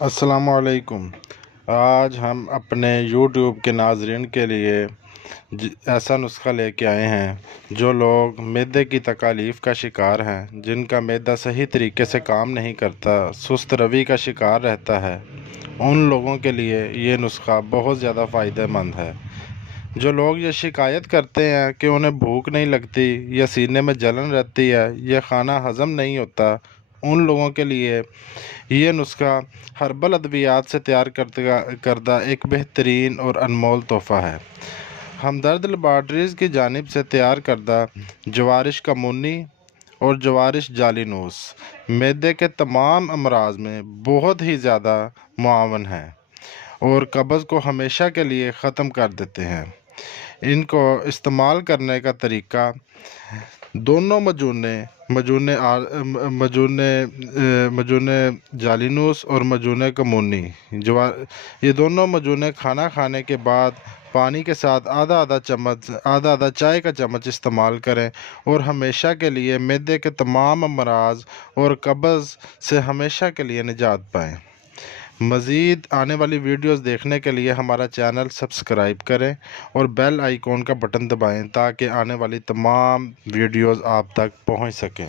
السلام علیکم۔ آج ہم اپنے یوٹیوب کے ناظرین کے لیے ایسا نسخہ لے کے آئے ہیں۔ جو لوگ معدے کی تکالیف کا شکار ہیں، جن کا معدہ صحیح طریقے سے کام نہیں کرتا، سست روی کا شکار رہتا ہے، ان لوگوں کے لیے یہ نسخہ بہت زیادہ فائدہ مند ہے۔ جو لوگ یہ شکایت کرتے ہیں کہ انہیں بھوک نہیں لگتی یا سینے میں جلن رہتی ہے یا کھانا ہضم نہیں ہوتا، ان لوگوں کے لیے یہ نسخہ ہربل ادویات سے تیار کردہ ایک بہترین اور انمول تحفہ ہے۔ ہمدرد لیبارٹریز کی جانب سے تیار کردہ جوارش کمونی اور جوارش جالینوس معدے کے تمام امراض میں بہت ہی زیادہ معاون ہیں اور قبض کو ہمیشہ کے لیے ختم کر دیتے ہیں۔ ان کو استعمال کرنے کا طریقہ: دونوں مجون جالینوس اور مجون کمونی، یہ دونوں مجونے کھانا کھانے کے بعد پانی کے ساتھ آدھا چائے کا چمچ استعمال کریں اور ہمیشہ کے لیے معدے کے تمام امراض اور قبض سے ہمیشہ کے لیے نجات پائیں۔ مزید آنے والی ویڈیوز دیکھنے کے لیے ہمارا چینل سبسکرائب کریں اور بیل آئیکن کا بٹن دبائیں تاکہ آنے والی تمام ویڈیوز آپ تک پہنچ سکیں۔